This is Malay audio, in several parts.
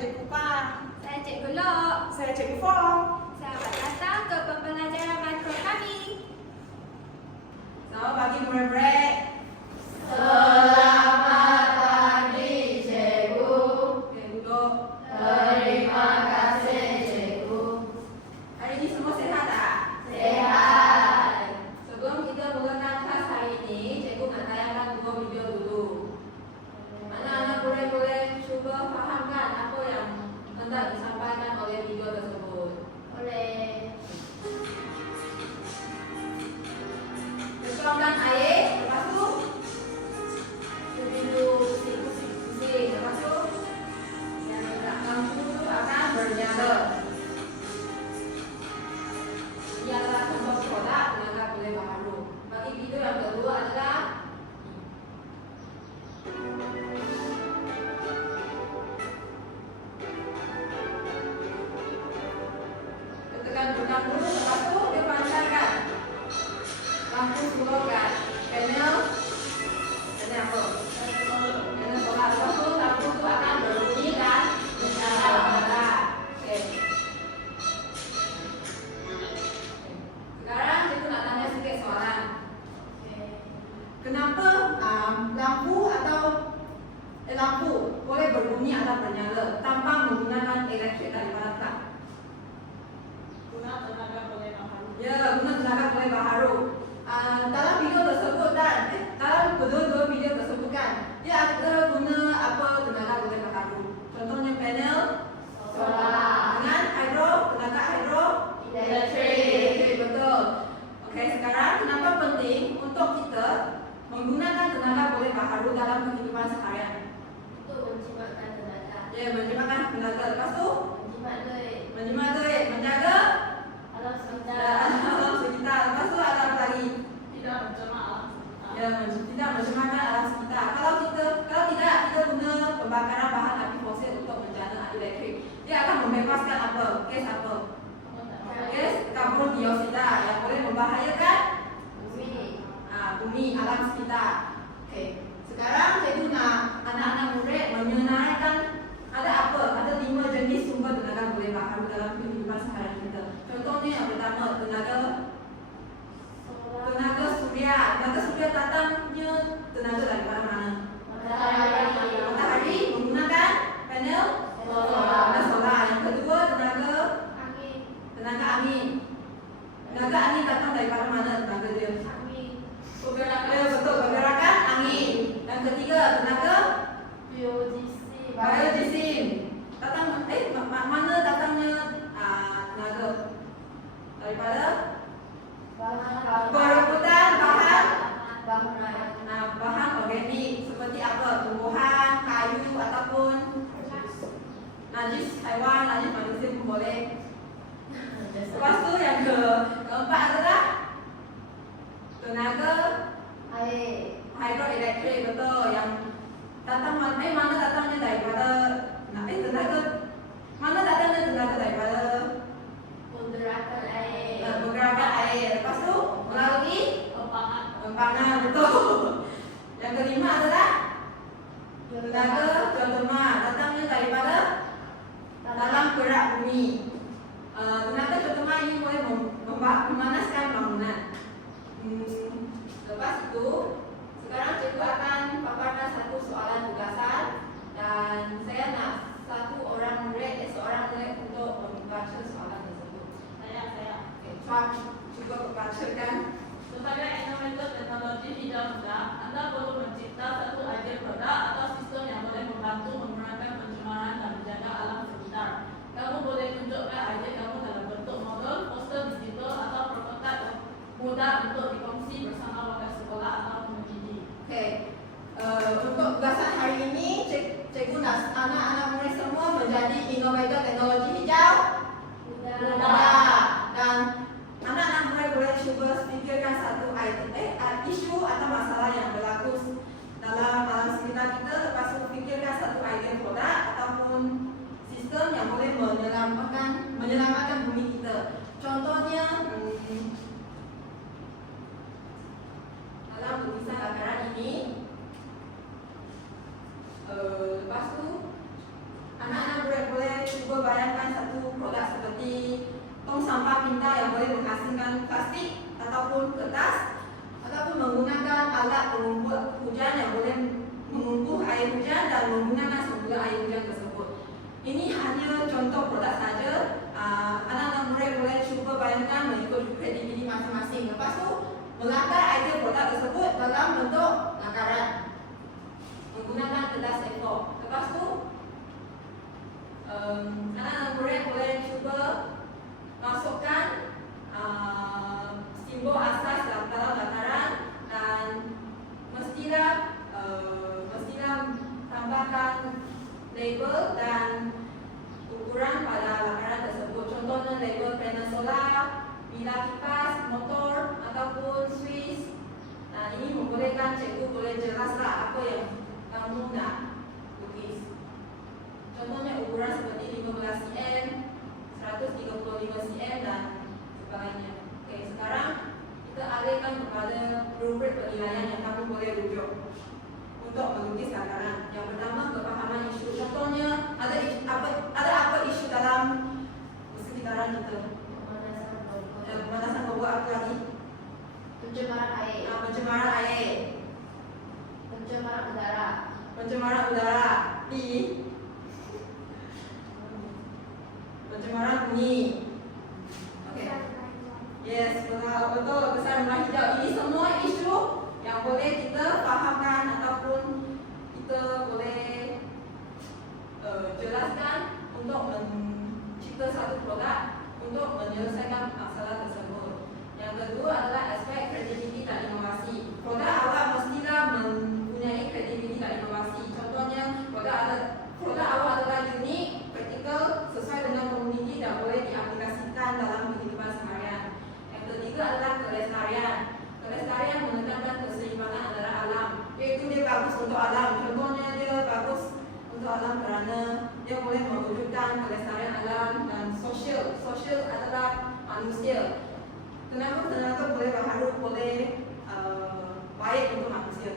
Cikgu Pang. Saya Cikgu Lok. Saya Cikgu Fong. Selamat datang ke pembelajaran makro kami. Selamat pagi murid-murid. Selamat pagi, Cikgu. Oke, duduk. Terima kasih, Cikgu. Hari ini semua sehat tak? Sehat. Sebelum kita mulakan kelas hari ini, Cikgu nak tayangkan dua video dulu. Anak-anak boleh cuba fahamkan apa yang hendak disampaikan oleh video tersebut. Boleh. Tuangkan air, lepas tu pintu pusing, lepas tu yang lampu tu akan bernyala. Ini adalah contoh produk tenaga bulan baharu. Bagi video yang kedua adalah tekan tekan dulu, lepas tu dia pancarkan lampu keluarkan panel apa? Panel solar. Lepas tu lampu tu akan berbunyi dan menyala. Oke. Sekarang cikgu nak tanya sedikit soalan. Kenapa lampu boleh berbunyi atau menyala tanpa menggunakan elektrik daripada plug? Guna tenaga bulan baharu. Ya, guna tenaga bulan baharu. Dalam video tersebut dan dalam kedua-dua video tersebut kan, dia ada guna apa tenaga bulan baharu? Contohnya panel Solar. dengan tenaga hidro Elektrik. betul. Oke, sekarang kenapa penting untuk kita menggunakan tenaga bulan baharu dalam kehidupan seharian? Untuk menjimatkan tenaga. Ya, menjimatkan tenaga. Lepas tu Menjimat duit. menjaga Alam semesta. alam sekitar. Lepas tu ada apa lagi? Tidak mencemar alam sekitar. Ya, tidak mencemarkan alam sekitar. Kalau tidak kita guna pembakaran bahan api fosil untuk menjana elektrik, dia akan membebaskan apa? Gas apa? Gas karbon dioksida yang boleh membahayakan bumi, alam sekitar. Oke, sekarang cikgu nak anak-anak murid menyenaraikan ada apa? Ada 5 jenis sumber tenaga bulan baharu dalam kehidupan seharian kita. Contohnya yang pertama tenaga surya. Tenaga surya datangnya tenaga daripada mana? Matahari menggunakan panel solar. Yang kedua tenaga angin. Tenaga angin datang daripada mana tenaga dia? Ya, betul, pergerakan angin. Yang ketiga tenaga biogeosim. Mana datangnya tenaga? Daripada perebutan bahan organik seperti apa? Tumbuhan, kayu ataupun najis haiwan, najis manusia pun boleh. Lepas tu yang keempat adalah tenaga hidroelektrik, betul, yang mana datangnya daripada daripada pergerakan air. Lepas tu melalui empangan, betul. Yang kelima adalah tenaga geotermal, datangnya daripada dalam kerak bumi. Tenaga geotermal ini boleh memanaskan bangunan. Lepas itu, sekarang cikgu akan paparkan satu soalan tugasan dan saya nak seorang murid untuk membaca soalan tersebut. Saya. Oke, coba bacakan. Sebagai innovator teknologi hijau muda, Anda perlu mencipta satu ide produk atau sistem yang boleh membantu mengurangi pencemaran dan menjaga alam sekitar. Kamu boleh tunjukkan ide kamu dalam bentuk model, poster digital atau prototipe mudah untuk dikongsi bersama warga sekolah atau komuniti. Oke, untuk tugasan hari ini, cikgu nak anak-anak murid semua menjadi inovator teknologi hijau muda. Dan anak-anak murid boleh cuba fikirkan satu isu atau masalah yang berlaku dalam alam sekitar kita. Lepas itu fikirkan satu idea produk ataupun sistem yang boleh menyelamatkan bumi kita. Contohnya dalam tulisan lakaran ini, lepas tu anak-anak murid tong sampah pintar yang boleh menghasilkan plastik ataupun kertas, ataupun menggunakan alat pengumpul hujan yang boleh mengumpul air hujan dan menggunakan sumber air hujan tersebut. Ini hanya contoh produk saja. Anak-anak murid boleh cuba bayangkan mengikut kreativiti masing-masing. Lepas tu melakar idea produk tersebut dalam bentuk lakaran menggunakan kertas A4. Lepas tu anak-anak murid boleh cuba masukkan simbol asas dalam lakaran dan mestilah tambahkan label dan ukuran pada lakaran tersebut. Contohnya label panel solar, bilah kipas, motor ataupun Swiss. Nah, ini membolehkan cikgu boleh jelaslah apa yang kamu nak lukis. Contohnya ukuran seperti 15 cm, 135 cm dan sebagainya. Oke, sekarang kita alihkan kepada rubrik penilaian yang kamu boleh rujuk untuk melukis lakaran. Yang pertama, kepahaman isu. Contohnya ada apa isu dalam sekitaran kita? Pemanasan global, apa lagi? Pencemaran air. Pencemaran air, Pencemaran udara. pencemaran udara, pencemaran bunyi. Oke. Yes, betul. Besar rumah hijau. Ini semua isu yang boleh kita fahamkan ataupun kita boleh jelaskan untuk mencipta satu produk untuk menyelesaikan masalah tersebut. Yang kedua adalah aspek kreativiti dan inovasi. Produk awal mestilah mempunyai kreativiti dan inovasi. Contohnya, produk awal adalah unik, praktikal, sesuai dengan komuniti dan boleh diaplikasikan dalam kehidupan seharian. Yang ketiga adalah kelestarian. Kelestarian menekankan keseimbangan antara alam. Iaitu dia bagus untuk alam. Contohnya dia bagus untuk alam kerana dia boleh mewujudkan kelestarian alam dan sosial. Sosial adalah manusia. Kenapa boleh berharap boleh baik untuk manusia?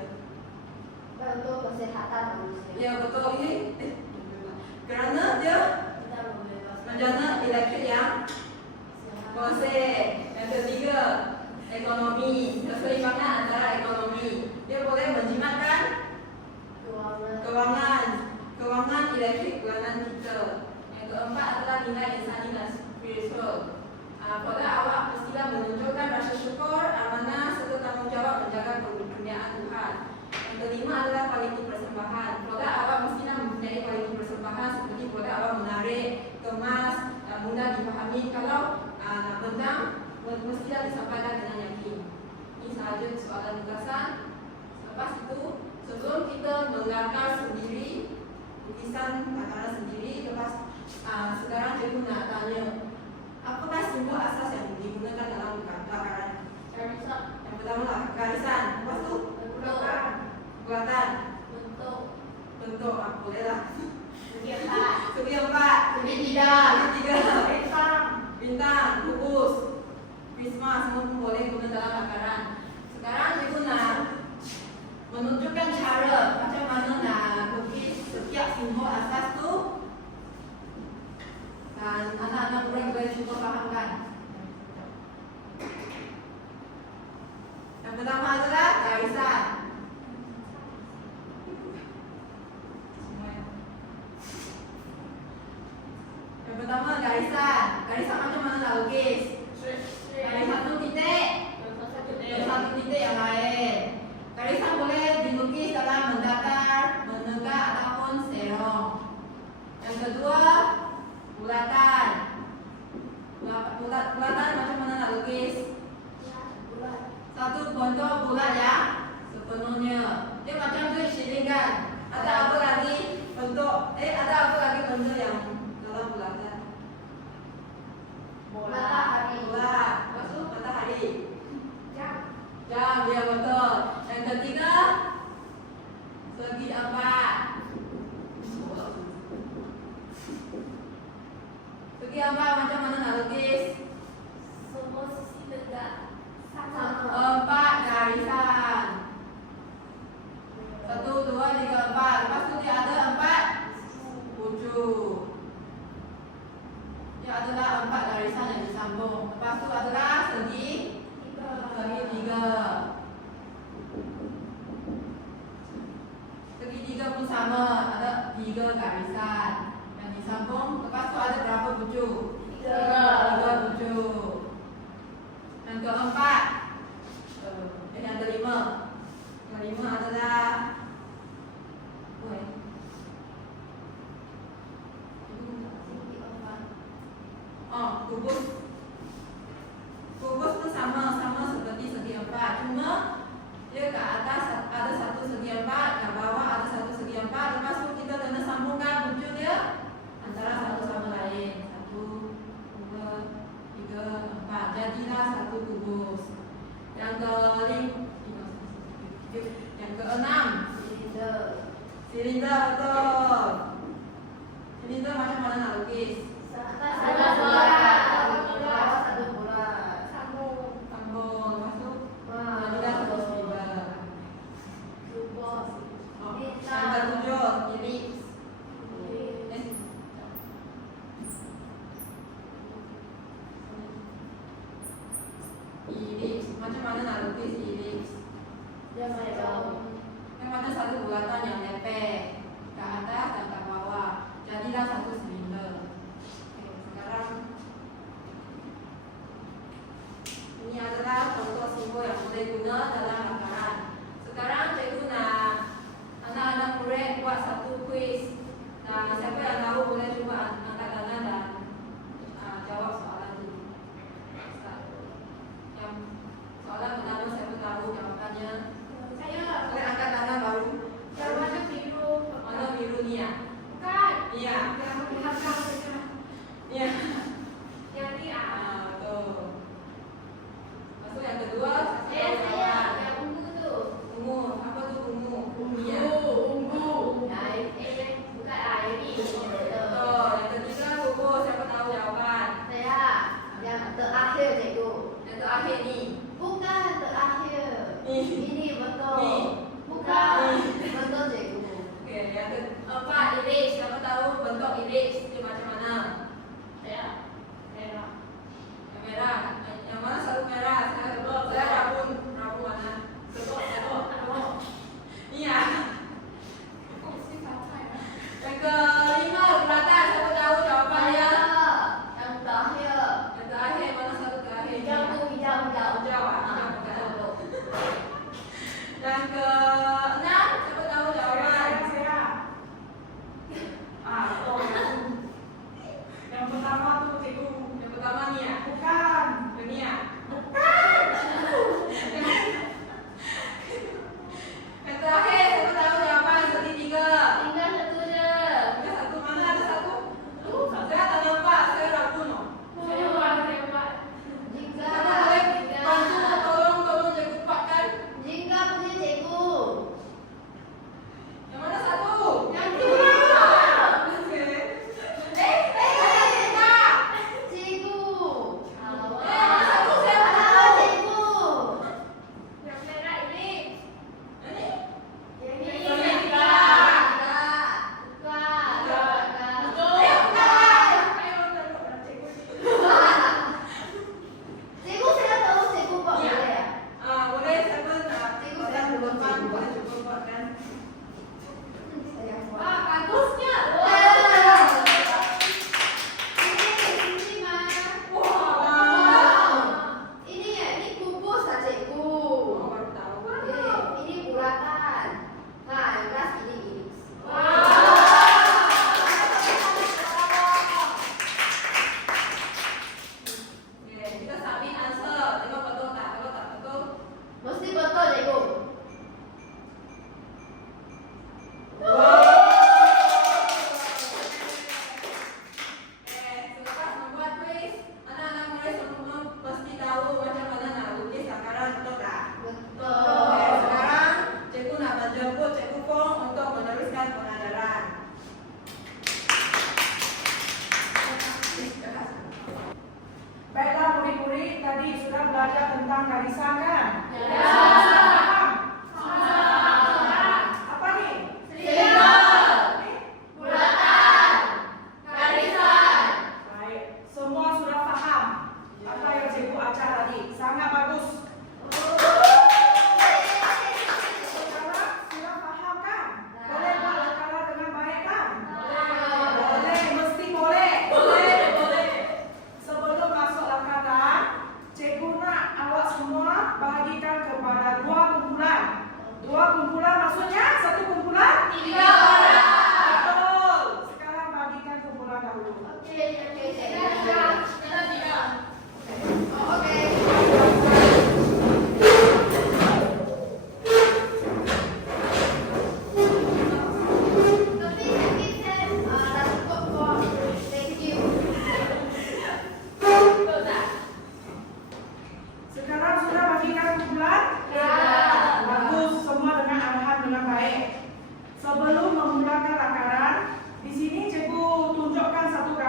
Untuk kesehatan manusia. Ya, betul ini. Kerana dia Kita membebaskan menjana elektrik yang bersih. Yang ketiga, ekonomi. Keseimbangan antara ekonomi. Dia boleh menjimatkan kewangan elektrik bulanan kita. Yang keempat adalah nilai insani dan spiritual. Produk awak mestilah menunjukkan rasa syukur, amanah serta tanggungjawab menjaga kemuliaan Tuhan. Yang kelima adalah kualiti persembahan. Produk awak mestilah mempunyai kualiti persembahan seperti produk awak menarik, kemas, mudah dipahami. Kalau nak bentang, mestilah disampaikan dengan yakin. Ini sahaja soalan tugasan. Lepas itu, sebelum kita melakar sendiri, lukisan lakaran sendiri, sekarang cikgu nak tanya, apakah simbol asas yang digunakan dalam lakaran? Garisan. Yang pertama lah garisan. Lepas tu bulatan. Bentuk. Bolehlah. Segi empat. Segi empat. Segi tiga. Segi tiga. Bintang. Kubus, prisma semua pun boleh guna dalam lakaran. Sekarang cikgu nak menunjukkan cara macam mana nak lukis setiap simbol asas tu. Dan anak-anak murid boleh cuba fahamkan. Yang pertama adalah garisan. Yang pertama garisan. Garisan macam mana nak lukis? Dari satu titik ke satu titik yang lain. Garisan boleh dilukis dalam mendatar, menegak ataupun serong. Yang kedua, bulatan. Bulatan macam mana nak lukis? Satu bentuk bulat yang sepenuhnya. Dia macam duit silingan. Ada apa lagi bentuk? Ada apa lagi bentuk yang dalam bulatan? Matahari. Bulat. Maksud matahari. Jam. Jam, dia betul. Yang ketiga, segi empat. Segi empat macam mana nak lukis? Semua sisi tegak. Empat garisan. 1, 2, 3, 4. Lepas tu dia ada 4 ujung. Dia adalah 4 garisan yang disampaikan. 3 garisan. Yang disambung, lepas itu ada berapa bujuk? 3 3. bujuk. Yang keempat, yang kelima. Yang kelima adalah kubus. Kubus itu sama seperti segi 4, cuma dia ke atas ada satu segi 4, ke bawah ada satu segi 4. Lepas itu kita kena sambungkan bujuk dia antara satu sama lain. 1, 2, 3, 4. Jadilah satu kubus. Yang keenam, silinder. Betul. Silinder macam mana nak lukis? Satu bulat. Sambung. Lepas tu jadilah satu silinder. Yang ketujuh, elips. Elips. Macam mana nak lukis elips? Yang mana satu bulatan yang lepek ke atas dan ke bawah. Jadilah satu silinder. Sekarang ini adalah contoh simbol yang boleh guna dalam lakaran. Sekarang cikgu nak anak-anak murid buat satu kuis. Nah, siapa yang tahu boleh cuba angkat tangan dan jawab soalan ini. Yang soalan pertama siapa tahu jawabannya? Boleh angkat tangan baru. Warna biru ni ya? Iya. Iya. Betul. Masuk yang kedua. Ungu. Apa tu ungu? Iya. Betul. Yang ketiga kubus. Siapa tahu jawaban? Yang terakhir ni. Bukan terakhir. Ni. Ini betul. Ni. Bukan. Betul cikgu. Okey, yang keempat elips. Siapa tahu bentuk elips dia macam mana? Yang merah. Yang mana selalu merah? Saya rabun mana? Ni ya. Yang kelima bulatan. Siapa tahu jawapannya? Yang terakhir. Yang terakhir mana satu terakhir? Hijau. Hijau ah. Yang keenam, siapa tahu jawaban? Yang pertama tuh cikgu. Yang pertama ni ya? Bukan. Yang ni ya? Yang terakhir, siapa tahu jawapan? Segitiga. Tinggal satu je. Ada satu, mana ada satu? Saya tak nampak, saya rabun loh. Jingga. Siapa boleh bantu tolong cikgu kuatkan? Jingga punya cikgu. Yang mana satu? Yang dua. Okey. Cikgu. Satu saya tahu. Cikgu. Yang ni? Yang ini. Tiga. Cikgu saya tahu cikgu buat Ya. boleh ya? Boleh siapa nak? Cikgu, Orang saya depan buat. boleh cuba buatkan. Saya buat. Bagusnya. Ini mah. Wow. Ini kubus lah cikgu. Baru tahu. Ini bulatan. Nah, yang kelas ini. Okey, kita submit answer. Tengok betul tak? Kalau tak betul, Mesti betul cikgu. selepas membuat kuis, anak-anak murid semua mesti tahu macam mana nak lukis lakaran, betul tak? Okey, sekarang cikgu nak menjemput Cikgu Fong untuk meneruskan pengajaran. Baiklah murid-murid, tadi sudah belajar tentang garisan kan? Ya. Paham? Apa nih? Bulatan. Garisan. Baik, semua sudah paham apa yang cikgu ajar tadi. Sangat bagus. Sekarang sudah paham kan? Boleh buat lakaran dengan baik kan?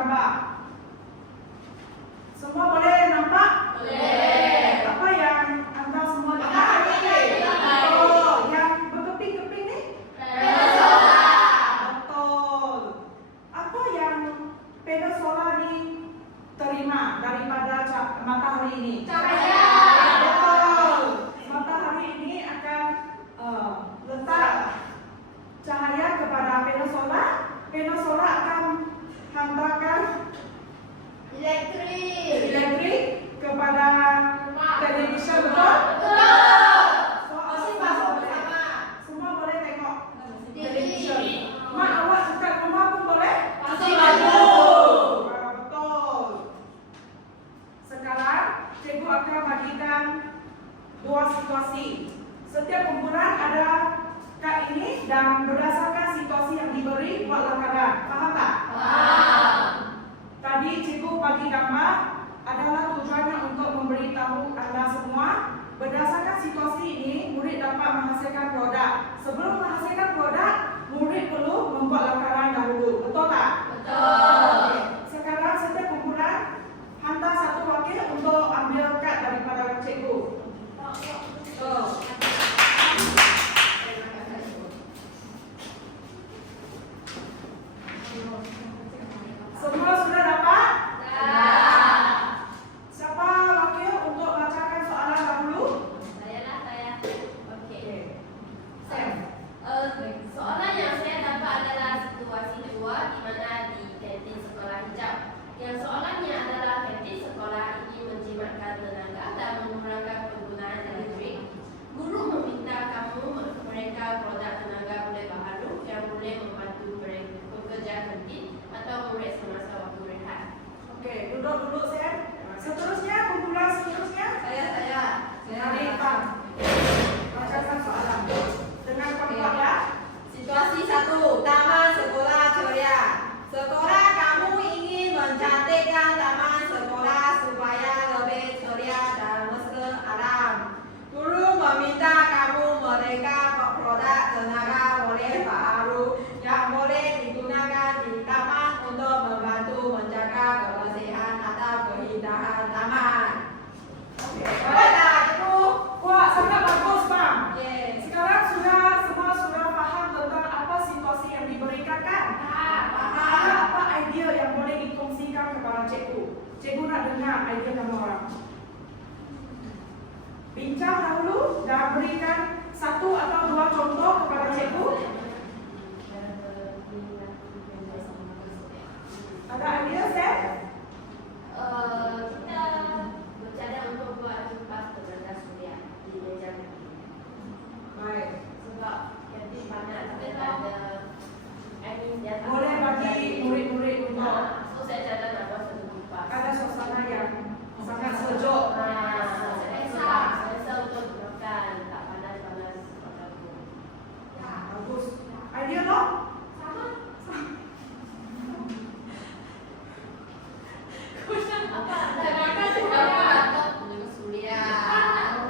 gambar. Semua boleh nampak? Boleh. Apa yang anda semua lihat? Matahari. Oh, yang berkeping-keping ni? Panel solar. Betul. Apa yang panel solar ni terima daripada matahari ini? Cahaya. Betul. Matahari ini akan letak cahaya kepada panel solar. Panel solar akan hantarkan elektrik kepada televisyen, betul? So, Masih semua masuk boleh. bersama. Semua boleh tengok TV. televisyen. Mak, awak dekat rumah pun boleh? Masih maju. Betul. Sekarang cikgu akan bagikan dua situasi. Setiap kumpulan ada kad ini dan berdasarkan situasi yang diberi buat lakaran. Faham tak? Tadi cikgu bagi gambar adalah tujuannya untuk memberitahu anda semua berdasarkan situasi ini murid dapat menghasilkan produk. Sebelum menghasilkan produk, murid perlu membuat lakaran dahulu. Betul tak? Betul. Sekarang setiap kumpulan hantar satu wakil untuk ambil kad daripada cikgu. Semua sudah dapat? Siapa wakil untuk bacakan soalan dahulu? Sam. Soalan yang saya dapat adalah situasi 2 di mana di kantin sekolah hijau. Yang soalannya adalah kantin sekolah ini menjimatkan tenaga dan mengurangkan penggunaan elektrik. Guru meminta mereka produk tenaga boleh baharu yang boleh membantu mereka pekerja kantin atau murid semasa waktu rehat. Okey, duduk dulu Sam. Seterusnya, kumpulan seterusnya. Saya Hari Pan. Bacakan soalan. Dengan kelompok ya. Situasi 1, Taman Sekolah Ceria. Sekolah kamu ingin mencantikkan taman sekolah supaya lebih ceria dan mesra alam. Guru meminta kamu mereka produk tenaga boleh baharu yang boleh digunakan di taman untuk membantu menjaga kebersihan atau keindahan taman. Boleh tak, Cikgu? Wah, sangat bagus, Bang. Yes. Sekarang semua sudah faham tentang apa situasi yang diberikan kan? Ada apa idea yang boleh dikongsikan kepada cikgu? Cikgu nak dengar idea kamu orang. Bincang dahulu dan berikan satu atau dua contoh kepada cikgu. Ada idea, Sam? Kita bercadang untuk buat kipas tenaga surya di meja kantin. Baik. Sebab kantin panas kita ada angin di atas. Boleh bagi murid-murid untuk So saya cadang nak buat satu kipas. ada suasana yang sangat sejuk. Selesa untuk makan, tak panas-panas ataupun. Bagus. Idea no? Tenaga surya.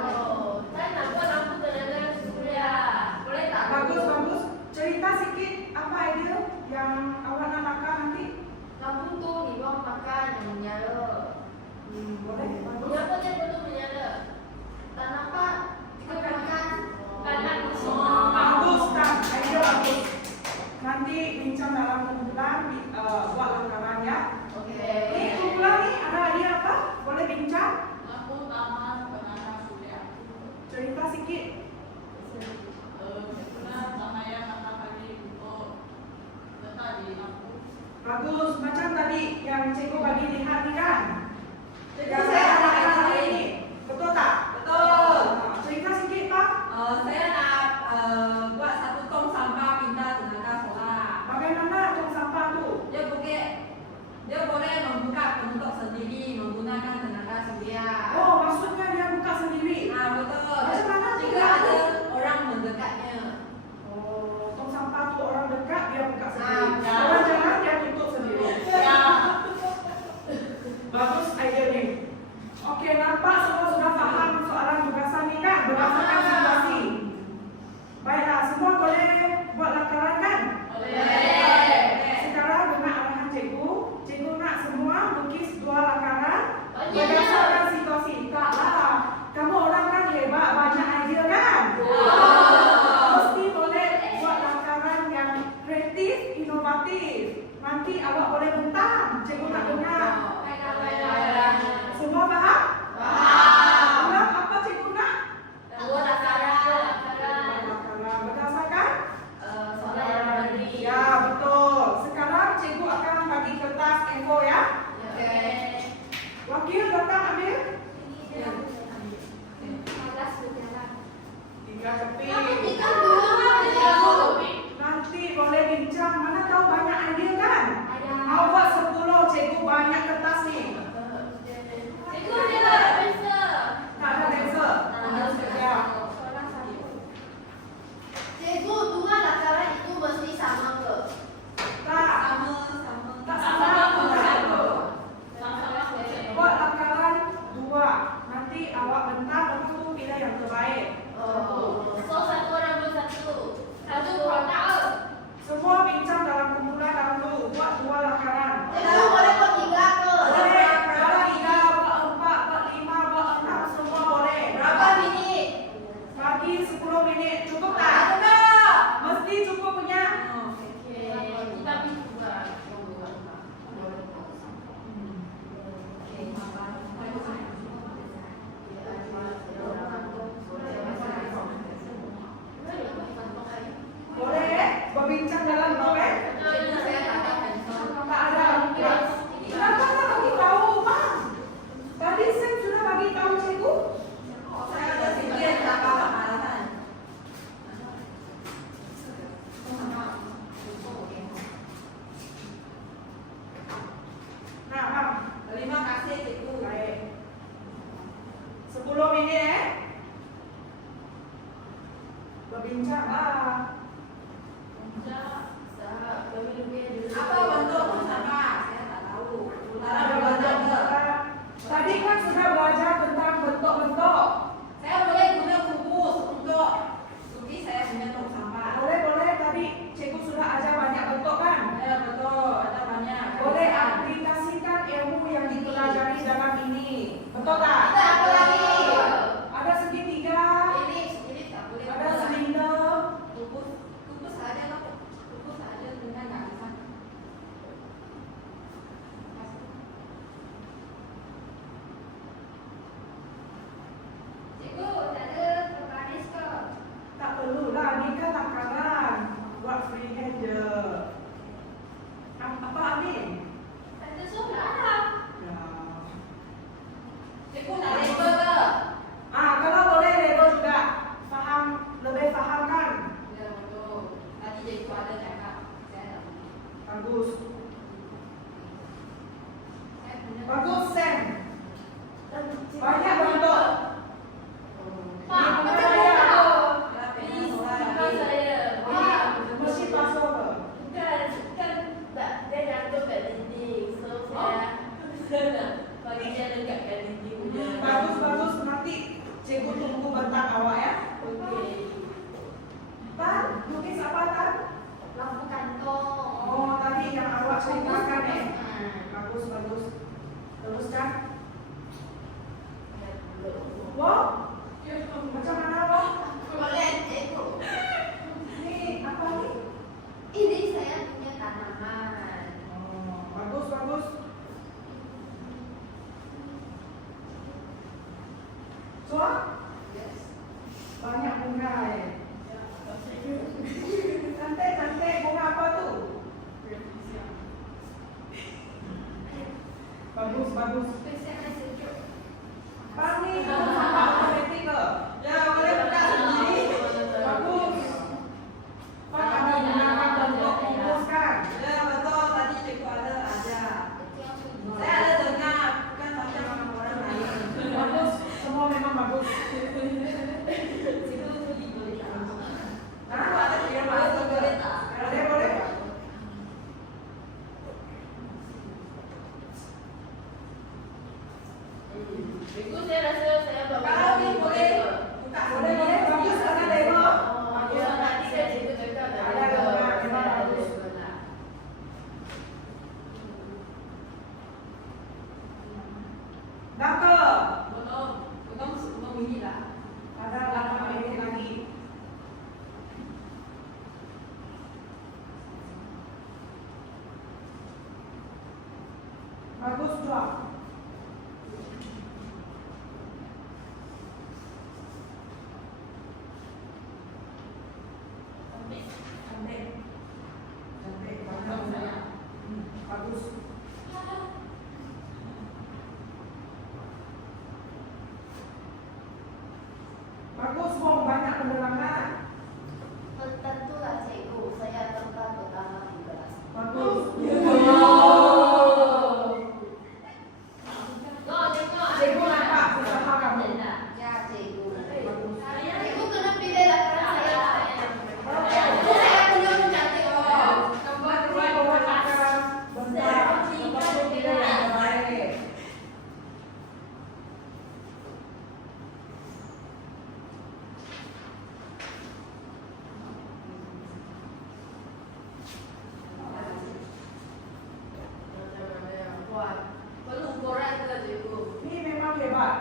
Oh, saya nak buat lampu tenaga surya. Boleh tak? Bagus. Cerita sikit apa idea yang awak nak makan nanti? Lampu tu di ruang makan yang menyala. Boleh. Bagus. Mengapa dia perlu menyala? Tak nampak kita makan panas di sini. Bagus kan? Idea bagus. Nanti bincang dalam kumpulan buat lakaran ya. Ni kumpulan ni ada idea apa? Boleh bincang? Lampu taman tenaga surya. Cerita sikit. Penggunaan cahaya matahari untuk letak di lampu. Bagus. Macam tadi yang cikgu bagi lihat ni kan? Cikgu, Yang saya ada ada idea ini. Betul tak? Betul. Cerita sikit Pak. Saya nak buat satu tong sampah pindah tenaga solar. Bagaimana tong sampah tu? Dia boleh membuka penutup sendiri menggunakan tenaga surya. Oh, maksudnya dia buka sendiri. Betul. Macam mana tu? Jika ada orang mendekatnya. Oh, tong sampah tu orang dekat dia buka sendiri. Ya. Orang jalan dia tutup sendiri. Ya. Bagus idea ni. Okey, nampak semua sudah faham soalan tugasan ni kan? Berdasarkan situasi. kasih cikgu. Baik. 10 minit berbincanglah. Apa bentuk tong sampah? Saya tak tahu. Ada bentuk bentuk. Tadi kan sudah belajar tentang bentuk-bentuk. Saya boleh guna kubus untuk uji saya punya tong sampah. Boleh. Tadi cikgu sudah ajar banyak bentuk kan? Ya betul, ada banyak. Boleh aplikasikan ilmu yang dipelajari dalam ini. Betul tak? Ada apa lagi? Ada segitiga, Ini tak boleh. ada silinder. Kubus saja lah. Kubus saja dengan nggak bisa. Cikgu, tak ada penggaris ke? Tak perlulah, ni kan takaran. Buat freehand je. Apa Amin? Tak ada soalan. Ya. Cikgu nak label ke? Kalau boleh label juga. Lebih faham kan? Ya betul. Tadi cikgu ada cakap. Saya tak boleh. Bagus. Saya punya. Bagus, Sam. Banyak bentuk. Pak, Ini macam saya mana? apa? Ini Simpan saya. Mesti pasal ke? Kan dia gantung kat dinding. So saya nak bagi dia dekat kat dinding punya. Bagus. Nanti cikgu tunggu bentang awak ya. Okey. Tan, lukis apa Tan? Lampu kantong. Oh, tadi yang awak ceritakan Hmm. Bagus. Teruskan. Ya, Wow, macam mana Wah? Boleh cikgu. Ini apa ni? Ini saya punya tanaman. Oh, bagus. Soal? Yes. Banyak bunga Cantik bunga apa tu? Bagus. Saya sejuk. Bang ni apa otomatik ke? Ya boleh buka sendiri. Bagus. Pak ada menggunakan bentuk kubus kan? Ya betul. Tadi cikgu ada ajar. Itu yang sejuk. Saya ada dengar. Bukan macam orang lain. Bagus. Semua memang bagus. Aku ada dia masuk boleh tak? Boleh. Cikgu, saya rasa saya bawa. Kalau ni boleh buka Boleh. Bagus ada label. Bagus. Tadi saya cikgu cakap dah Ada label. label, memang Saya ada bagus. label lah. Daka. Belum bunyi lah. Ada 8 minit lagi. Bagus juga. Cantik. Bagus. Bagus, Bong. Banyak penerangan. Tentulah cikgu, saya tempat pertama di kelas. Bagus. Cikgu nampak usaha kamu. Ya cikgu. Bagus. Cikgu kena pilih lakaran saya. Saya punya cantik oh. Buat lakaran bentar. Lepas tu pilih yang terbaik. Perlu ukuran ke cikgu? Ini memang hebat.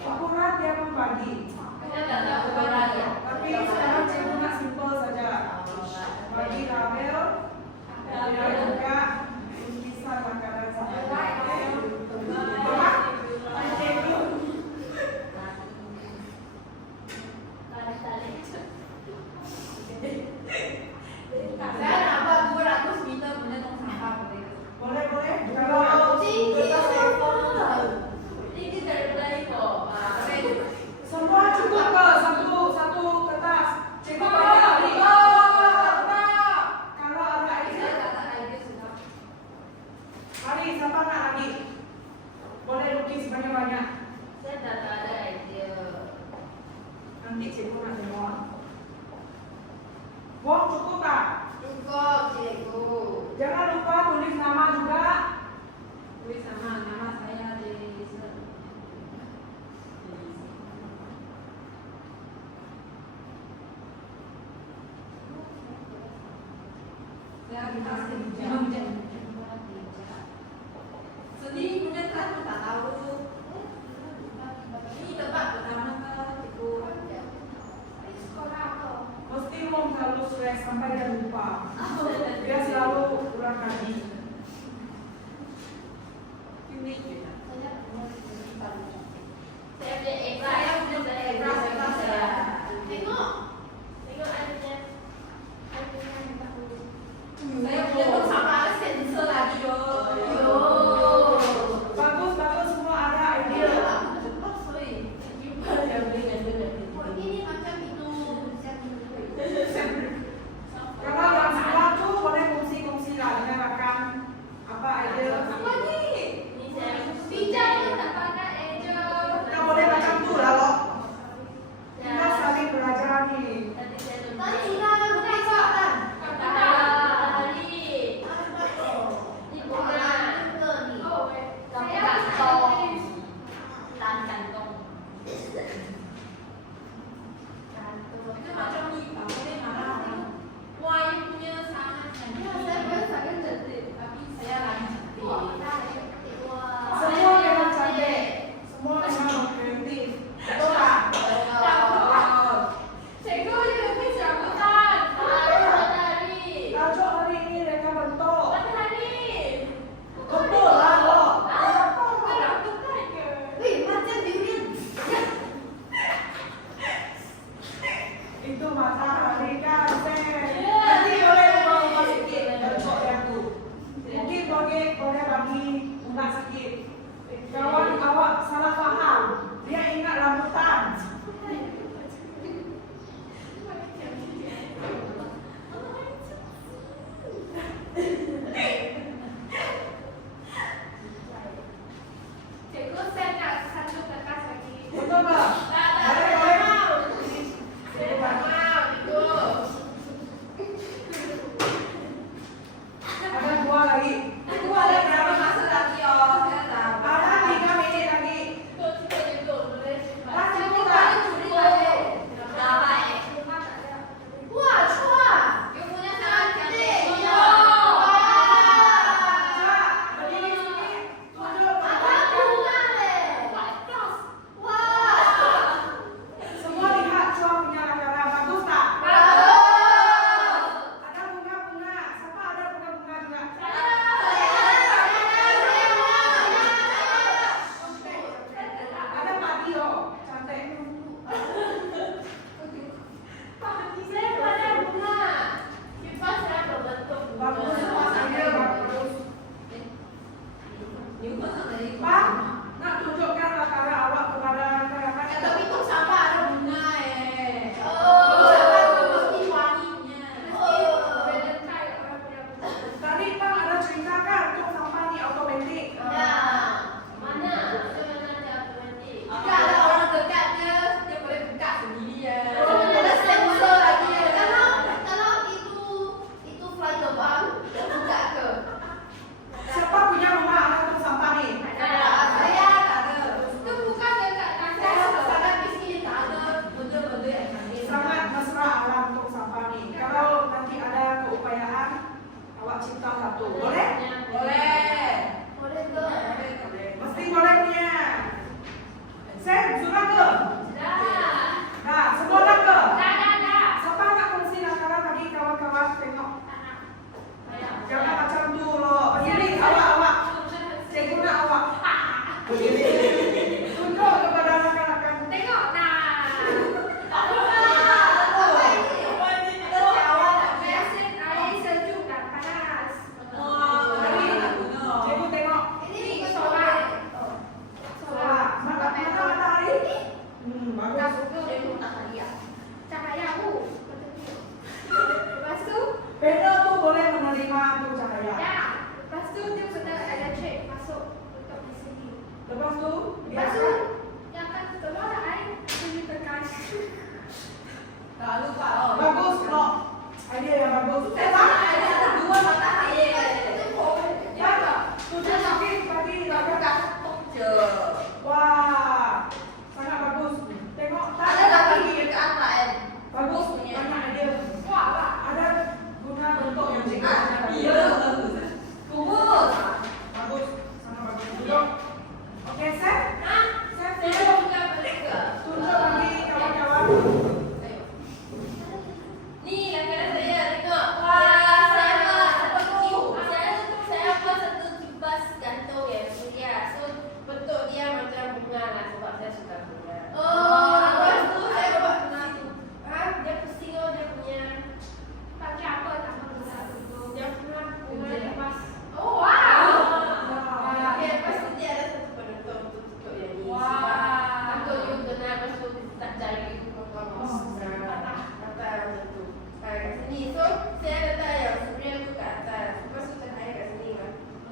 Ukuran dia membagi. Saya tak tahu ukuran ya. Tapi sekarang cikgu nak simple saja. Bagi label, dan juga lukisan makanan sampai. Cikgu. Saya nak buat 200 meter punya tong sampah boleh ke? Boleh. Kalau kertas A4, Ini dari Melayu kok. semua cukup ke satu kertas? Cikgu banyak lagi. Kalau ada Saya idea, tak ada idea sudah. mari siapa nak lagi? Boleh lukis banyak-banyak. Saya tak ada idea. Nanti cikgu nak tengok. Wong cukup tak? Cukup, cikgu. Jangan lupa tulis nama juga. Tulis nama saya di saya sedih punya kan tak tahu. Ini tempat pertama ke cikgu. Sekolah apa? Mesti Wong selalu stres sampai dia lupa. Dia selalu ulang kaji. Ini juga. Saya Saya punya ekra. Saya punya ekra saya. Tengok. Tengok adanya. Saya punya tu sama ada sensor lagi yo. Bagus, bagus, semua ada idea. ini macam itu. Kalau yang sebelah tu boleh kongsi-kongsi lah dengan rakan. Apa idea? Apa ni? Ini saya pinjam pun tak pakai ejo. Kita boleh macam tu lah loh. Kita saling belajar ni. Tadi saya lupa. Tadi sudah ada kesempatan. Tadi. Ini bunga. Oh, saya kantong. Dan kantong. Itu macam ni, tak boleh marah. Wah, you punya sangat cantik. Tapi saya lagi cantik. Semua memang cantik. Semua memang kreatif. Betul tak? Cikgu dia lebih cabutan. Hari. Tajuk hari ini reka bentuk. Hari. Betul lah loh. Wih, macam durian. Itu matahari kan, nanti boleh ubah sikit bentuk yang tu. Mungkin boleh bagi ubah sikit. Kawan awak salah faham. Dia ingat rambutan. Cikgu saya nak satu kertas lagi. Betul tak? Boleh, boleh. Ada dua lagi. Aku ada berapa masa lagi oh? Saya tak. Ada 3 minit lagi. Cikgu boleh. Dah cukup tak?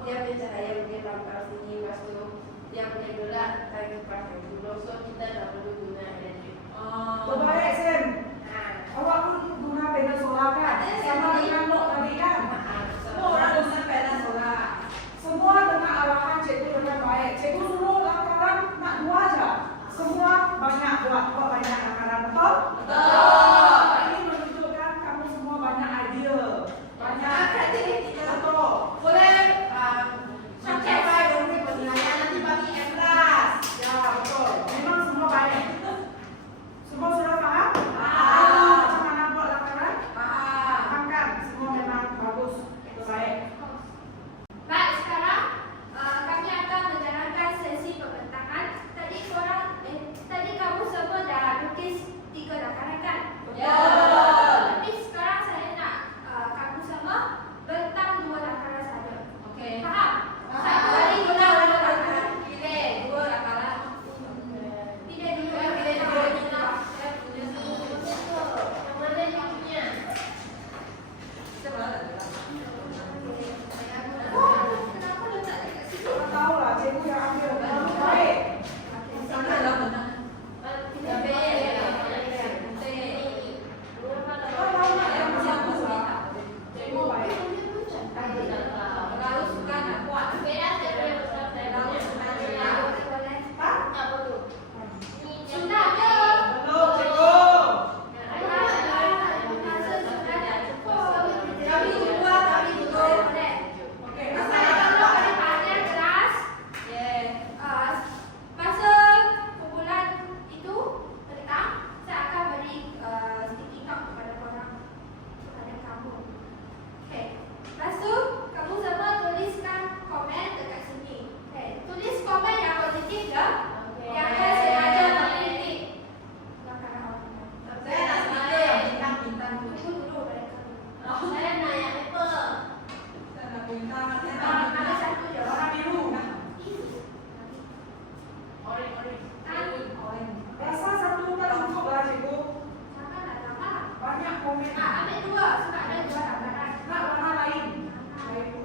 dia punya cahaya lebih pangkal sini, lepas tu dia punya gelap akan kipas yang dulu. So kita tak perlu guna elektrik. Terbaik Sen. Awak pun guna panel solar kan? Sama dengan Nok tadi kan? Semua orang guna panel solar. Semua dengan arahan cikgu dengan baik. Cikgu suruh lakaran nak 2 aja. Semua banyak buat banyak lakaran, betul? Betul. Ini menunjukkan kamu semua banyak idea, banyak Kreativiti. betul. Boleh capai dari penilaian nanti bagi kelas. Ya betul. Memang semua baik. Semua sudah faham? Faham. Macam mana buat lakaran? Faham. Faham kan? Semua memang bagus, baik. Baik, sekarang kami akan menjalankan sesi pembentangan. Tadi kamu semua dah lukis 3 lakaran kan? Ya. Tapi sekarang saya nak kamu semua bentang 2 lakaran saja. Okey. Faham? Satu kali guna 2 lakaran. Pilih 2 lakaran. Pilih dulu. Pilih dulu. Saya punya dulu. Yang mana you punya? Sebelah. Kenapa letak dekat situ? Kau tahu lah, cikgu yang ambil. Baik. Sana lah benar. Kita Cikgu baik. Terlalu suka nak kuat. Sudah ke? Belum, cikgu. Kami dua, kami dua. Okey, Saya kalau ada panjang keras, masa kumpulan itu petang, saya akan beri sticky note kepada korang, kepada kamu. Okey, lepas tu kamu semua tuliskan komen dekat sini. Okey, tulis komen yang positif ya. Jangan sengaja mengkritik. Belakang orang. Saya nak stiker yang bintang-bintang tu. Tunggu dulu pada kamu. Saya nak yang apple. Saya nak bintang. Saya nak Ada bintang. satu je. Warna biru. Rasa satu tak cukup lah, cikgu. Janganlah lama. Banyak komen. Ambil 2 sebab ada 2 lakaran. Nak warna lain.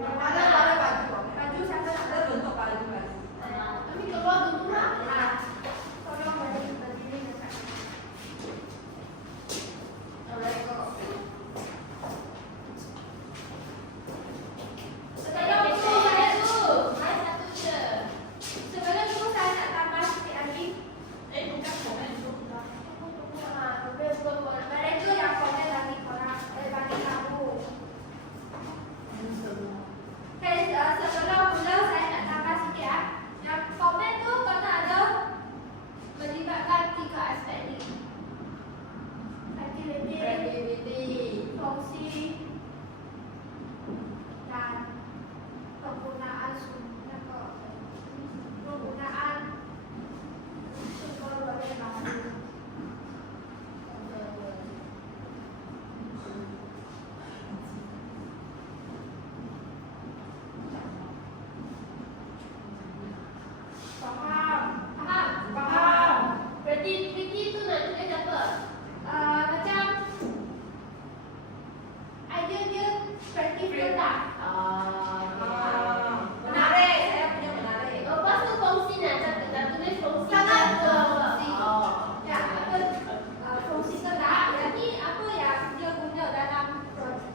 Ada pada baju. Baju siapa nak Ada bentuk baju. Tapi keluar dulu lah. Tolong berdiri dekat. Sebelum tu saya satu je. Sebelum tu saya nak tambah sikit lagi. Mereka yang komen lagi korang, bagi kamu. Okay, sebelum mula saya nak tambah sikit ah. Yang komen tu kena ada melibatkan 3 aspek ni. Aktiviti, Kreativiti. fungsi dan penggunaan sumber daya baru. Faham. Faham? Faham. Berarti tricky tu nak tulis apa? Macam idea dia kreatif ke tak? Menarik. Saya punya menarik. Lepas tu fungsi nak tulis fungsi. Sangat ke fungsi. Ya, apa fungsi ke tak? Jadi apa yang dia guna dalam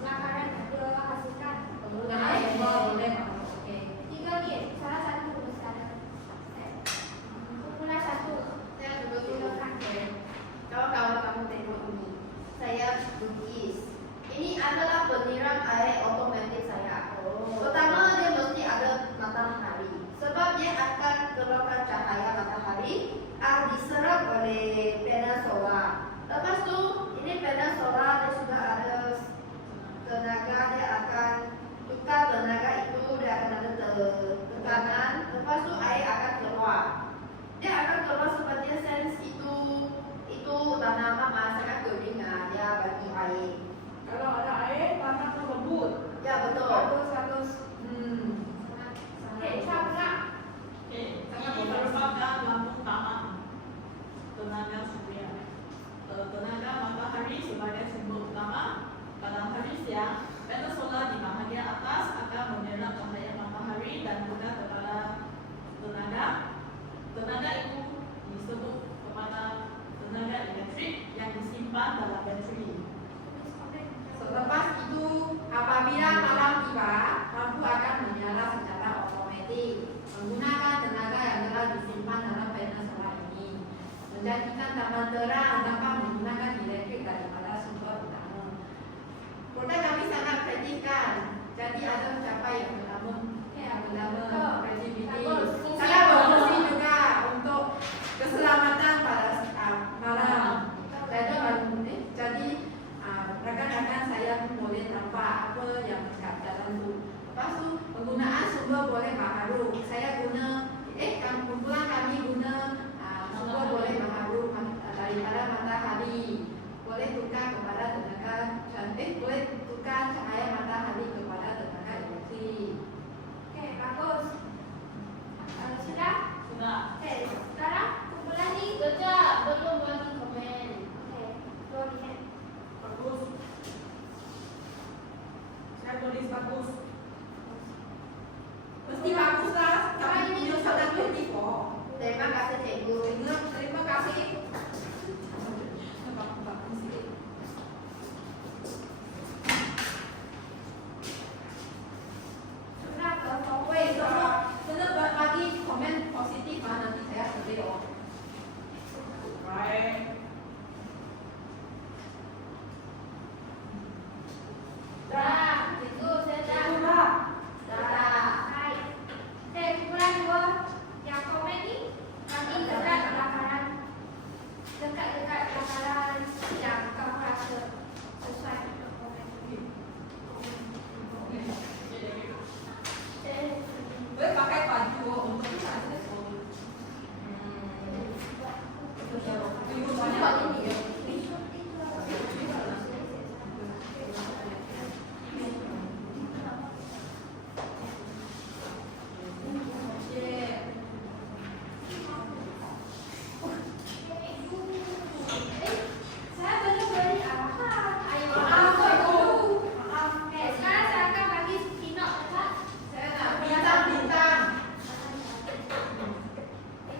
lakaran yang dia hasilkan? Penggunaan label boleh. Okey. 3 ni, salah satu guna sekarang. Kumpulan 1. Saya duduk dulu. Silakan. Kawan-kawan kamu tengok ini. Saya lukis. Ini adalah penyiram air otomatis saya. Pertama dia mesti ada matahari. Sebab dia akan keluarkan cahaya matahari diserap oleh panel solar. Lepas tu ini panel solar dia sudah ada tenaga, dia akan tukar tenaga itu, dia akan ada tekanan. Lepas tu air akan keluar. Dia akan keluar seperti sense itu tanaman masakan kering dia bagi air. Kalau ada air, tanah tu lembut. Ya betul. Bagus. Okey, Syafra. Ini merupakan lampu taman tenaga surya. Tenaga matahari sebagai simbol utama. Pada hari siang, panel solar di bahagian atas akan menyerap cahaya matahari efektif. Menggunakan tenaga yang telah disimpan dalam panel solar ini. Menjadikan taman terang tanpa menggunakan elektrik daripada sumber utama. Produk kami sangat kreatif kan? Jadi ada mencapai yang pertama creativity. Sangat berfungsi juga untuk keselamatan pada malam. Jadi rekan-rekan saya boleh nampak apa yang kat dalam tu. Lepas tu penggunaan sumber boleh baharu. Saya guna kumpulan kami guna sumber boleh baharu daripada matahari. Boleh tukar kepada tenaga boleh tukar cahaya matahari kepada tenaga elektrik. Okey, bagus. Sudah? Sudah. Okey, sekarang kumpulan ni kejap belum bagi komen. Okey, go ahead. Bagus. Saya tulis bagus. Mesti bagus lah. Tapi ini sangat kreatif kok. Terima kasih cikgu. Terima kasih. Sudah ke fokus. Wait, semua bagi komen positif nanti saya sedih oh. Baik. Dah, cikgu saya dah. Sudah. Dah. Baik. Okey, kumpulan dua yang komen ni bagi dekat belakang. Dekat-dekat belakang yang kamu rasa sesuai untuk komen. Boleh pakai baju untuk saya suruh. Ibu banyak ini ya. Saya belum beri apa. Ayo. Maaf, Ibu. Okey, sekarang saya akan bagi pinok dekat. Saya nak bintang-bintang.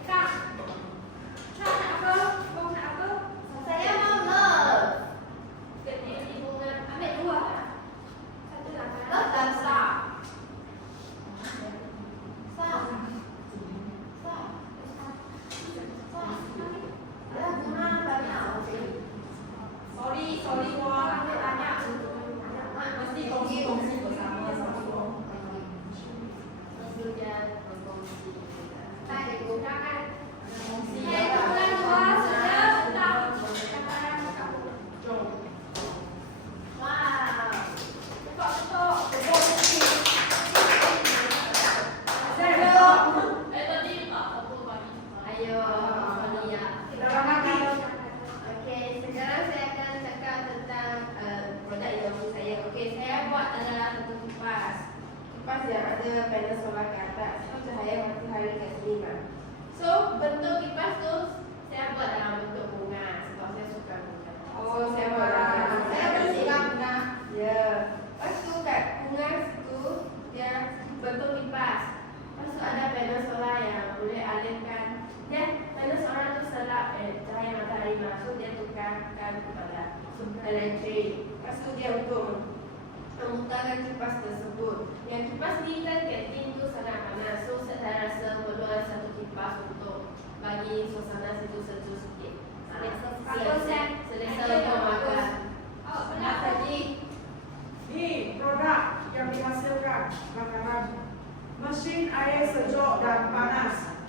Kak. Kak nak apa? Kau nak apa? Saya mau love. Ketik di bunga. Ambil dua. Satu lah. Love dan star. Ada bunga banyak. Sorry wah. Ambil banyak. Mesti kongsi bersama sama. Maksudnya berkongsi. Hai, cikgu. Jangan. Kongsi. Okey, kumpulan dua sudah tahu gambaran kamu. Wow. Tepuk-tepuk. Tadi tak apa bagi. Ayo, Sonia. Dalam hati. Okey, sekarang saya akan cakap tentang produk ilmu saya. Okey, saya buat adalah satu kipas. Kipas yang ada panel solar ke atas. So, cahaya matahari kat sini kan. So, bentuk kipas tu saya buat dalam bentuk bunga. Sebab saya suka bunga. So, saya buat dalam Saya bersuka bunga. Ya. Lepas tu kat bunga situ dia bentuk kipas. Lepas tu ada panel solar yang boleh alirkan. Dia panel solar tu serap cahaya matahari masuk, dia tukarkan kepada elektrik. Lepas tu dia untuk memutarkan kipas tersebut. Yang kipas ni kan kantin tu sangat panas. So saya rasa perlu ada satu kipas untuk bagi suasana situ sejuk sikit. Selesa untuk makan. Oh, benar tadi. Ini produk yang dihasilkan makanan mesin air sejuk dan panas.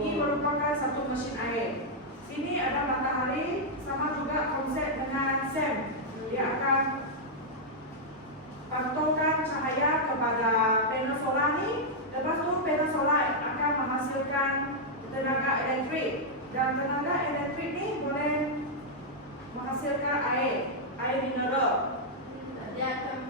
Ini merupakan satu mesin air. Sini ada matahari, sama juga konsep dengan Sam. Dia akan pantulkan cahaya kepada panel solar ni. Lepas tu panel solar akan menghasilkan tenaga elektrik. Dan tenaga elektrik ni boleh menghasilkan air mineral. Dia akan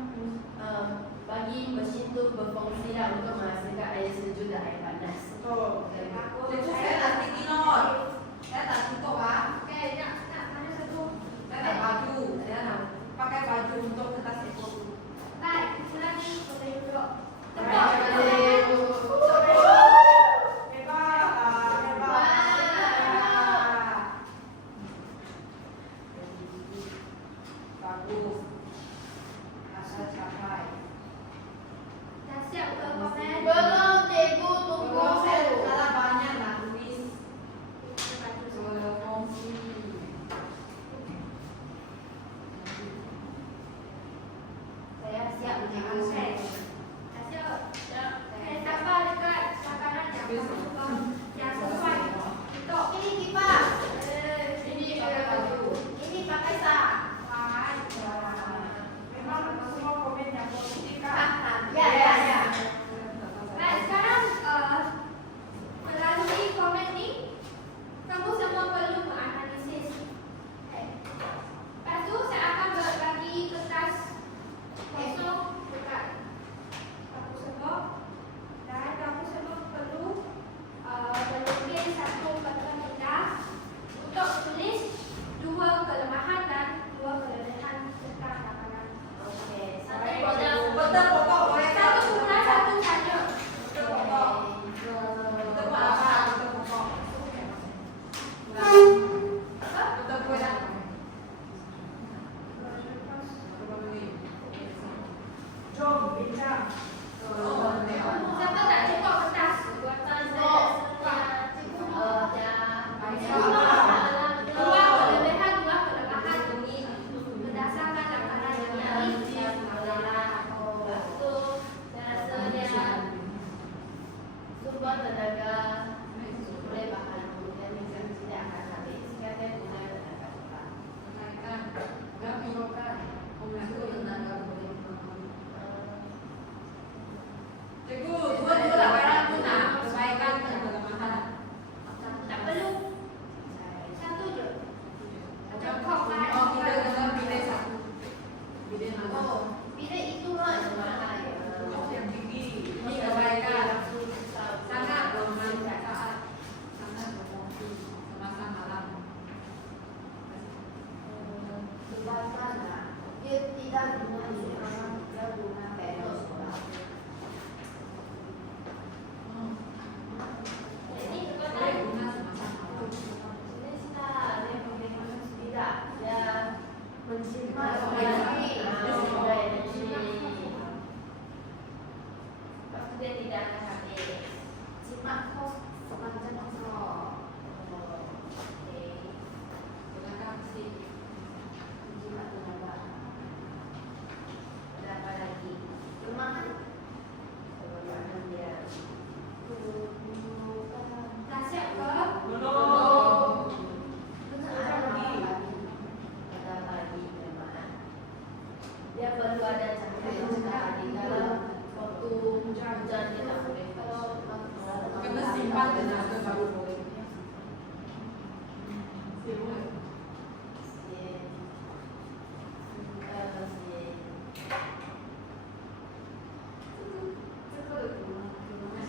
bagi mesin tu berfungsi lah untuk menghasilkan air sejuk dan air panas. Betul. Cikgu saya tak tinggi not. Saya tak cukup ah. Okey, nak mana satu? Saya nak baju. Saya nak pakai baju untuk kertas ekor. Baik, lagi boleh duduk. Baik. Tepuk. Hebat, hebat. Bagus. Asal capai. Dah siap ke komen? Belum, cikgu. yang sesuai untuk Ini kipas. ini pakai baju. Ini pakai sak. Memang semua komen yang positif kan? Ya, ya, ya. Nah, sekarang melalui komen ini kamu semua perlu menganalisis. Lepas tu saya akan berbagi kertas kosong dekat kamu semua dan kamu semua perlu menulis satu pertemuan rendah untuk tulis 2 kelemahan dan 2 kelebihan tentang makanan. Okey. Satu Baik. produk. Betul pokok boleh tak? Satu kurang satu saja. Betul pokok. Betul apa? Betul pokok. Betul pokok. Jom bincang. Siapa tak cukup kertas? Buatan saya dua kelebihan, 2 kelemahan berdasarkan makanan yang diisi. Lepas tu saya rasa dia sumber tenaga boleh bahan dan tidak akan habis. Sekali guna tenaga cepat. Cikgu, dua laporan guna kebaikan dan kelemahan. Tak perlu satu je. Cukup kan? Oh, kita kena pilih satu. Pilih nama. Oh, bila itu mah semangat. Yang tinggi. Ini kebaikan. Sangat bermanfaat. Sangat berfungsi semasa malam. Kebaikan lah. Dia tidak guna semangat, dia guna pedal sekolah. Ini Boleh kekuatan guna semasa malam. jenis tak dia memberikan tidak dia Menjimat energi. energi. Lepas tu dia tidak akan habis. Jimat kos semacam roh. Okey. Gunakan mesin. Jimat tenaga. Ada apa lagi? Kelemahan. Kelemahan dia. Dah siap ke? Belum. Ada Ada apa lagi kelemahan? Dia perlu ada cahaya matahari. Kalau waktu hujan dia tak boleh. Kena simpan tenaga baru boleh.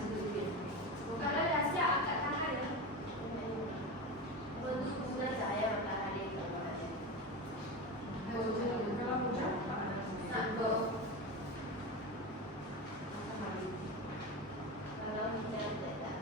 Kalau dah siap angkat tangan ya. Bentuk guna cahaya matahari kelemahan. Kalau hujan, Satu. Kalau hujan tidak.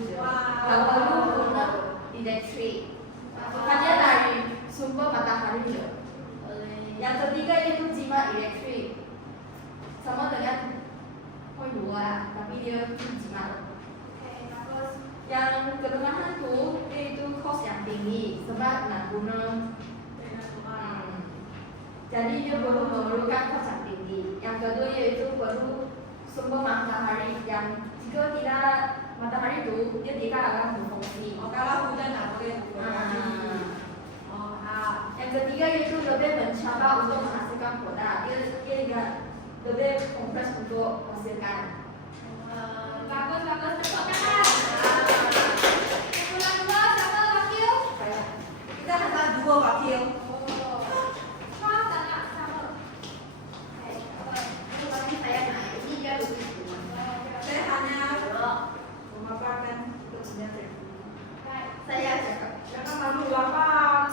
je. Wow. Tak perlu guna elektrik. Hanya dari sumber matahari je. Yang ketiga itu jimat elektrik. Sama dengan poin 2 lah, tapi dia jimat. Oke, bagus. Yang kedengaran tu dia itu kos yang tinggi sebab nak guna jadi dia perlu memerlukan kos yang tinggi. Yang kedua iaitu perlu sumber matahari yang jika tidak matahari itu dia tidak akan berfungsi. Kalau hujan tak boleh. Yang ketiga iaitu lebih mencabar untuk menghasilkan produk. Dia lebih kompleks untuk menghasilkan. Bagus, tepuk tangan. Kumpulan 2 siapa wakil? Kita ada 2 wakil. Kau tak nak sama. Itu pasti saya naik. Ini dia lukis semua. Saya hanya memaparkan untuk sebenarnya. Baik. Saya cakap. Jangan malu lapar.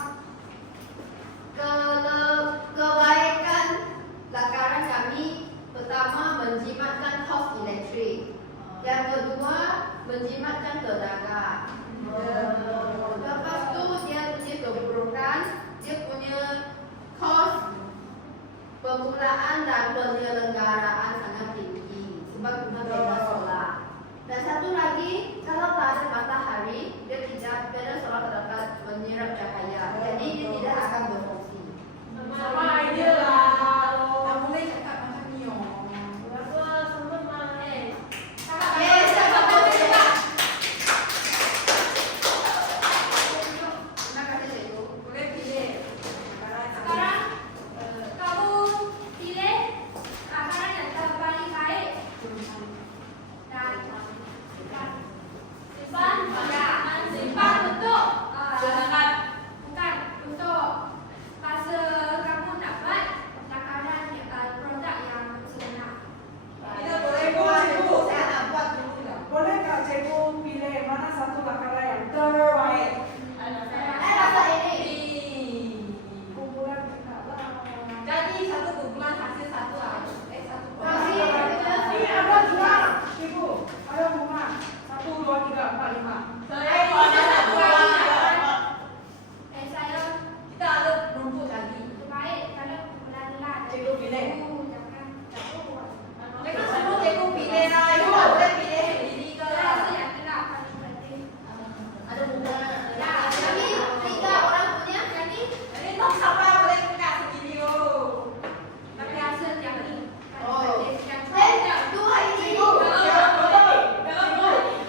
Kebaikan lakaran kami pertama menjimatkan kos elektrik. Yang kedua menjimatkan tenaga. Lepas tu dia punya keburukan, dia punya kos permulaan dan penyelenggaraan sangat tinggi sebab guna panel solar. Dan satu lagi, kalau tak ada matahari, dia tidak panel solar terdapat menyerap cahaya, jadi dia tidak akan berfungsi. Sama idea lah. Tak boleh cakap macam ni. Bagus, sambut main. Yes, saya boleh cakap. Terima kasih cikgu. Boleh pilih. Sekarang kamu pilih lakaran yang terpaling baik dan simpan. Ya, simpan untuk Jangan. bukan untuk masa kamu nak buat lakaran produk yang sebenar. Kita boleh buat dulu. Saya nak buat dulu dah. Boleh tak cikgu pilih mana satu lakaran yang terbaik? Saya rasa ini. Kumpulan kita lah. Jadi satu kumpulan hasil satu satu Tapi Ini ada 2, cikgu. Ada 5. 1, 2, 3, 4, 5. Saya ada satu Saya kita ada rumput lagi. baik kalau bulan-bulan. Cikgu pilih. Jangan buat. Cikgu semua cikgu pilih lah. Cikgu tak boleh pilih sendiri ke Saya lah. rasa yang tengah paling penting. Ada bunga. Ya, tapi 3 orang punya jadi Ini tak sampai boleh buka sendiri. tapi hasil yang ini. Oh. Yang dua ini. Ya, betul.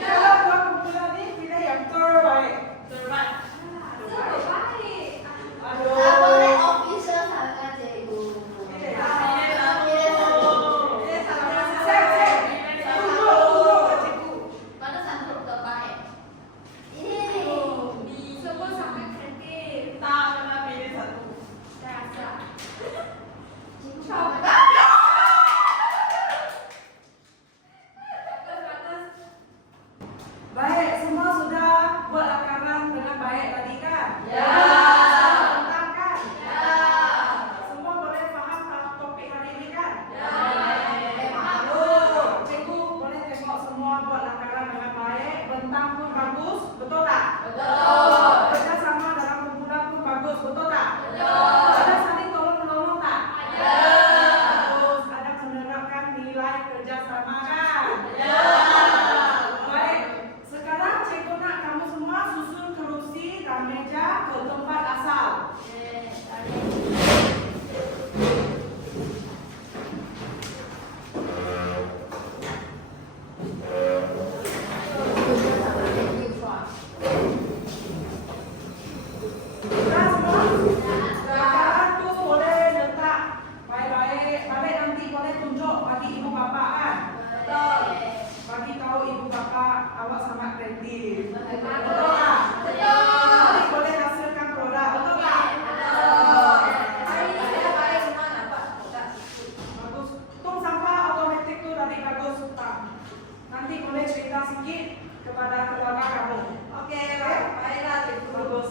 Kalau 2 kumpulan ni pilih yang terbaik. terbaik. baik. Aduh. Tak boleh official sangat cikgu. Pilih. Pilih satu. Ini satu rasa. Tunjuk cikgu. Mana satu terbaik? Ini. Semua sampai kreatif. Tak pernah pilih satu. Saya rasa. Cikgu Coba. Bagus. Baik, semua sudah buat lakaran dengan baik tadi kan? Ya. Mantap kan? Ya. Semua boleh faham topik hari ini kan? Malu. Cikgu boleh tengok semua buat lakaran dengan baik, bentang pun bagus, betul tak? Betul. Kerjasama dalam kumpulan pun bagus, betul tak? Betul. Ada saling tolong-menolong tak? Ya. Bagus, ada menerapkan nilai kerjasama kan? Ya. Baik, sekarang cikgu nak kamu semua susun kerusi dan meja ke tempat asal. Sudah semua? Lakaran tu boleh letak baik-baik. Balik nanti boleh tunjuk bagi ibu bapa kan? Bagi tahu ibu bapa awak sangat kreatif. Betul tak? Nanti boleh hasilkan produk. Betul tak? Hari ini saya balik semua nampak produk. Bagus. Tong sampah otomatik tu tadi bagus tak? Nanti boleh cerita sikit kepada keluarga kamu. Okey, baiklah cikgu. Bagus.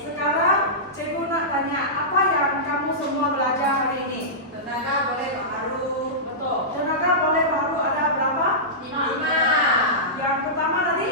Sekarang cikgu nak tanya apa yang kamu semua belajar hari ini? Tenaga boleh baru. Betul. Tenaga boleh baru ada berapa? 5. Yang pertama tadi?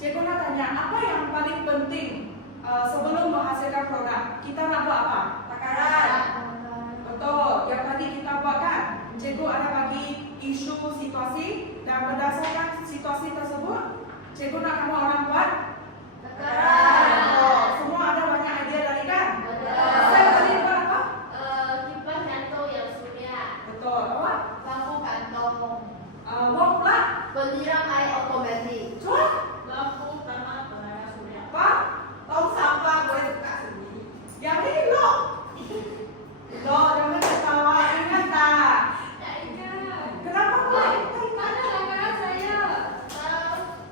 Cikgu nak tanya, apa yang paling penting sebelum menghasilkan produk? Kita nak buat apa? Takaran. Betul. Yang tadi kita buat kan? Cikgu ada bagi isu situasi dan berdasarkan situasi tersebut, cikgu nak kamu orang buat Takaran. Betul. Semua ada banyak idea tadi kan? Betul. Saya tadi buat apa? Kipas kantor yang surya. Betul. Apa? Lampu kantong. Wong pula? Penyiram air otomatis. Cuak? Lampu tanah tenaga surya. Apa? Tong sampah boleh buka sendiri. Yang ini lo. Lo jangan ketawa, ingat tak? Tak ingat. Kenapa kau ingat? Mana langgaran saya?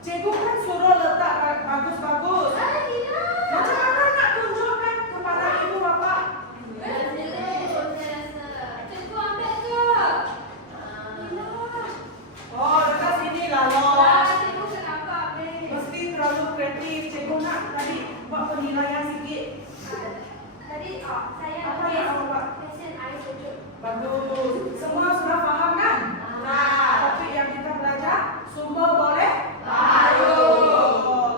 Cikgu kan suruh letak bagus-bagus. Saya tidak. Macam mana nak tunjukkan kepada ibu bapa? Cikgu ambil ke? Tidak. Oh, dekat sini lah lo. Cikgu kenapa ambil? Mesti terlalu kreatif. Cikgu nak tadi buat penilaian sikit. Tadi saya Apa yang awak buat? mesin air sejuk. Bagus. Semua sudah faham kan? Nah, topik yang kita belajar sumber boleh Bahayu. Betul.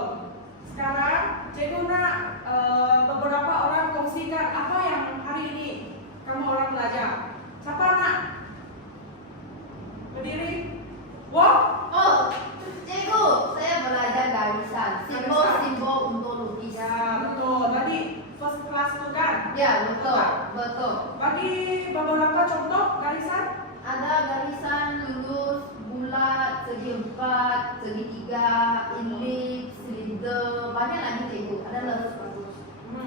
Sekarang cikgu nak beberapa orang kongsikan apa yang hari ini kamu orang belajar. Siapa nak berdiri? Walk. Oh, cikgu, saya belajar garisan. Simbol-simbol untuk lukis. Ya, betul. Tadi first class tu kan? Ya, betul, betul. Bagi beberapa contoh garisan. Ada garisan lurus, bulat, segi 4, segi 3, elips, silinder, banyak lagi cikgu. Ada lurus bagus.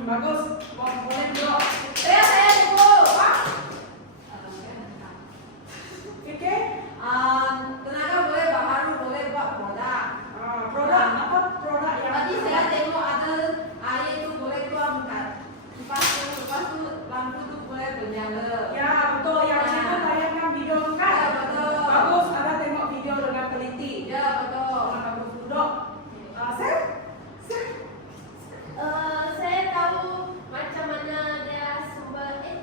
Bagus. Boleh duduk. Saya cikgu. Okey. Tenaga boleh baharu, boleh buat produk. Produk apa? Produk yang Tadi saya tengok ada air tu boleh keluar bukan? Lepas tu lampu tu boleh bernyala. Ya, betul. Yang cikgu tayangkan video kan? Ya, betul. Bagus. Ada tengok video dengan teliti. Ya, betul. Bagus. Duduk. Sir? Sir? Saya tahu macam mana dia sumber ni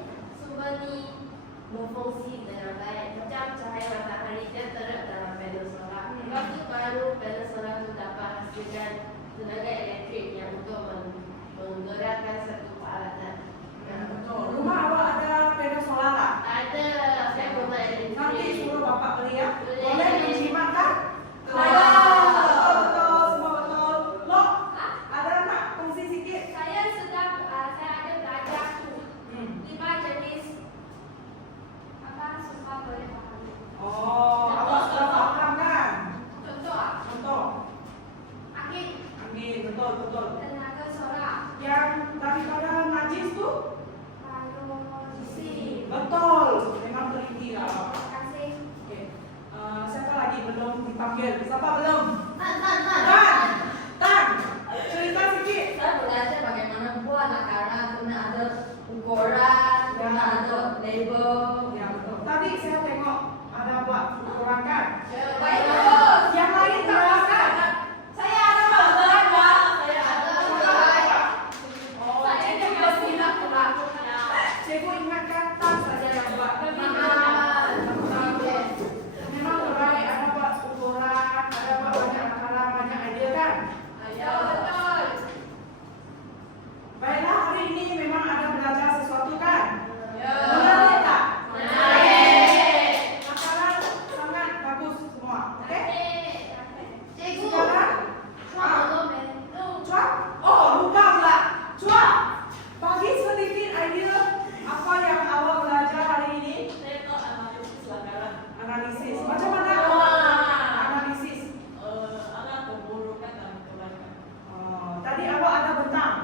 berfungsi dengan baik. Macam cahaya matahari dia terap dalam panel solar. Lepas tu baru panel solar tu dapat hasilkan tenaga elektrik yang untuk menggerakkan satu peralatan. Ya, betul. Rumah awak ada panel solar tak? Ada saya guna elektrik. Nanti suruh bapak beli ya. Boleh. Boleh menjimat kan? Ada. Betul, betul. Semua betul. Lo, Ah, ada tak kongsi sikit? saya ada belajar tu 5 jenis apa sumpah boleh pahami. Oh, awak sudah faham kan? Contoh Contoh. angin, Amin, betul, betul. tenaga solar, Yang daripada najis tu? hidrolisi. Betul. Memang teliti lah. Terima kasih. Okey. Siapa lagi belum dipanggil? Siapa belum? Tan. Tan. Cerita sikit. Saya belajar bagaimana buat takaran, kemudian ada ukuran, kemudian ada label. Ya, betul. Tadi saya tengok ada buat ukuran kan? Bagus. Yang lain tak buat kan? Saya ada bahan Pak. Saya ada Oh, saya juga siap melakukan. cikgu ingatkan Tan saja yang buat. Yes. Memang terbaik ada buat ukuran, ada buat banyak takaran, banyak idea kan? Ya betul. Baiklah, hari ini memang ada belajar sesuatu kan? Ya. Menarik tak? Menarik. Takaran sangat bagus semua. Okey? Cikgu, Sekarang cuak belum itu. Cuak? Oh, lupa pula. Cuak, bagi sedikit idea apa yang awak belajar hari ini? Saya tahu analisis langgaran. Analisis. Macam mana? Analisis. Ada keburukan dan kebaikan. Tadi awak ada bentang.